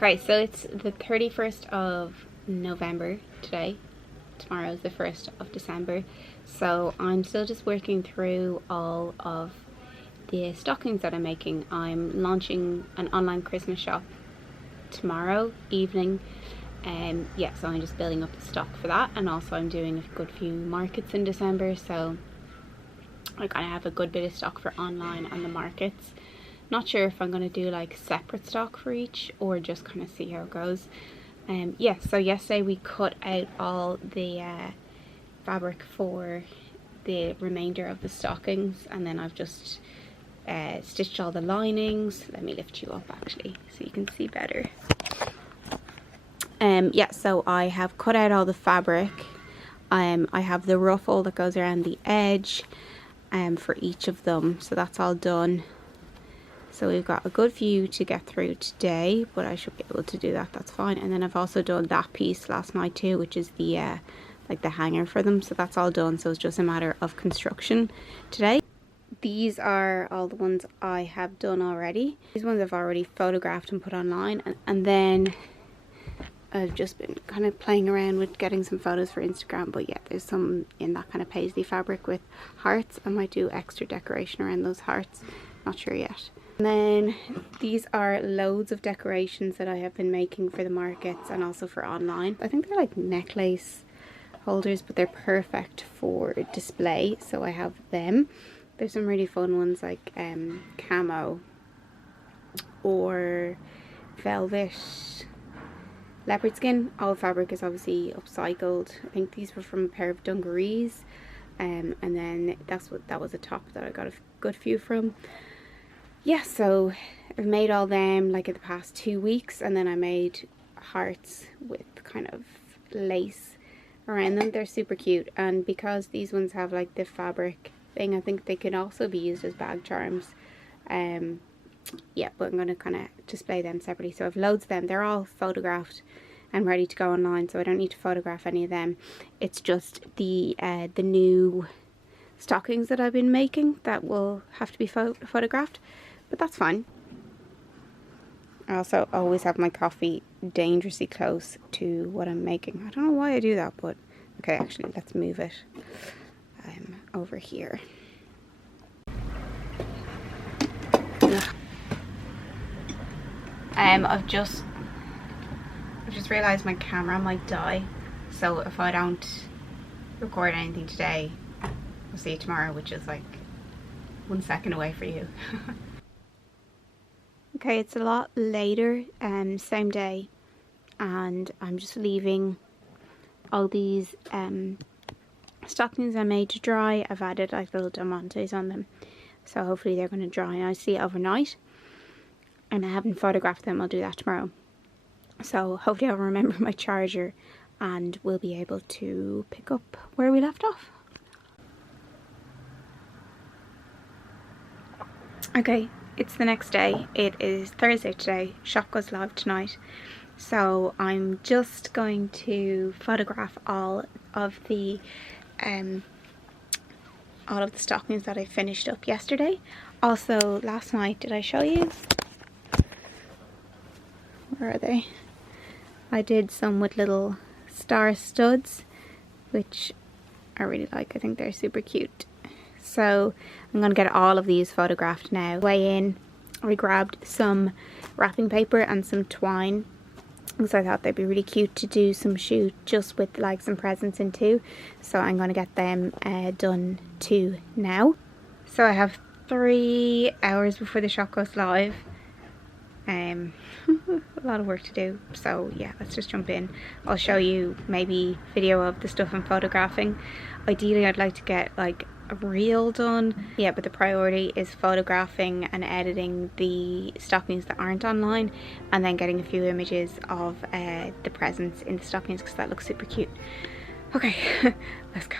Okay, so it's the 31st of November today. Tomorrow is the 1st of December. So I'm still just working through all of the stockings that I'm making. I'm launching an online Christmas shop tomorrow evening. Yeah, so I'm just building up the stock for that, and also I'm doing a good few markets in December, so I kind of have a good bit of stock for online and the markets. Not sure if I'm going to do like separate stock for each or just kind of see how it goes. Yeah, so yesterday we cut out all the fabric for the remainder of the stockings, and then I've just stitched all the linings. Let me lift you up actually so you can see better. Yeah, so I have cut out all the fabric. I have the ruffle that goes around the edge for each of them, so that's all done. So we've got a good few to get through today, but I should be able to do that, that's fine. And then I've also done that piece last night too, which is the like the hanger for them, so that's all done. So it's just a matter of construction today. These are all the ones I have done already. These ones I've already photographed and put online, and then I've just been kind of playing around with getting some photos for Instagram, but yeah, there's some in that kind of paisley fabric with hearts. I might do extra decoration around those hearts, not sure yet. And then these are loads of decorations that I have been making for the markets and also for online. I think they're like necklace holders, but they're perfect for display, so I have them. There's some really fun ones like camo or velvet, leopard skin. All the fabric is obviously upcycled. I think these were from a pair of dungarees, and then that was a top that I got a good few from. Yeah, so I've made all them like in the past 2 weeks, and then I made hearts with kind of lace around them. They're super cute, and because these ones have like the fabric thing, I think they can also be used as bag charms. Yeah, but I'm going to kind of display them separately. So I've loads of them. They're all photographed and ready to go online, so I don't need to photograph any of them. It's just the new stockings that I've been making that will have to be photographed, but that's fine. I also always have my coffee dangerously close to what I'm making. I don't know why I do that, but okay, actually let's move it over here. I've just realised my camera might die, so if I don't record anything today, I'll see you tomorrow, which is like 1 second away for you. Okay, it's a lot later, same day, and I'm just leaving all these stockings I made to dry. I've added like little diamantes on them, so hopefully they're going to dry nicely overnight. And I haven't photographed them. I'll do that tomorrow. So hopefully I'll remember my charger and we'll be able to pick up where we left off. Okay, it's the next day. It is Thursday today. Shop goes live tonight. So I'm just going to photograph all of the stockings that I finished up yesterday. Also, last night, did I show you? Where are they? I did some with little star studs, which I really like. I think they're super cute. So I'm going to get all of these photographed now. Way in, I grabbed some wrapping paper and some twine, because I thought they'd be really cute to do some shoot just with like some presents in too. So I'm going to get them done too now. So I have 3 hours before the shop goes live. A lot of work to do, so yeah, let's just jump in. I'll show you maybe video of the stuff I'm photographing. Ideally I'd like to get like a reel done, yeah, but the priority is photographing and editing the stockings that aren't online, and then getting a few images of the presents in the stockings, because that looks super cute. Okay, let's go.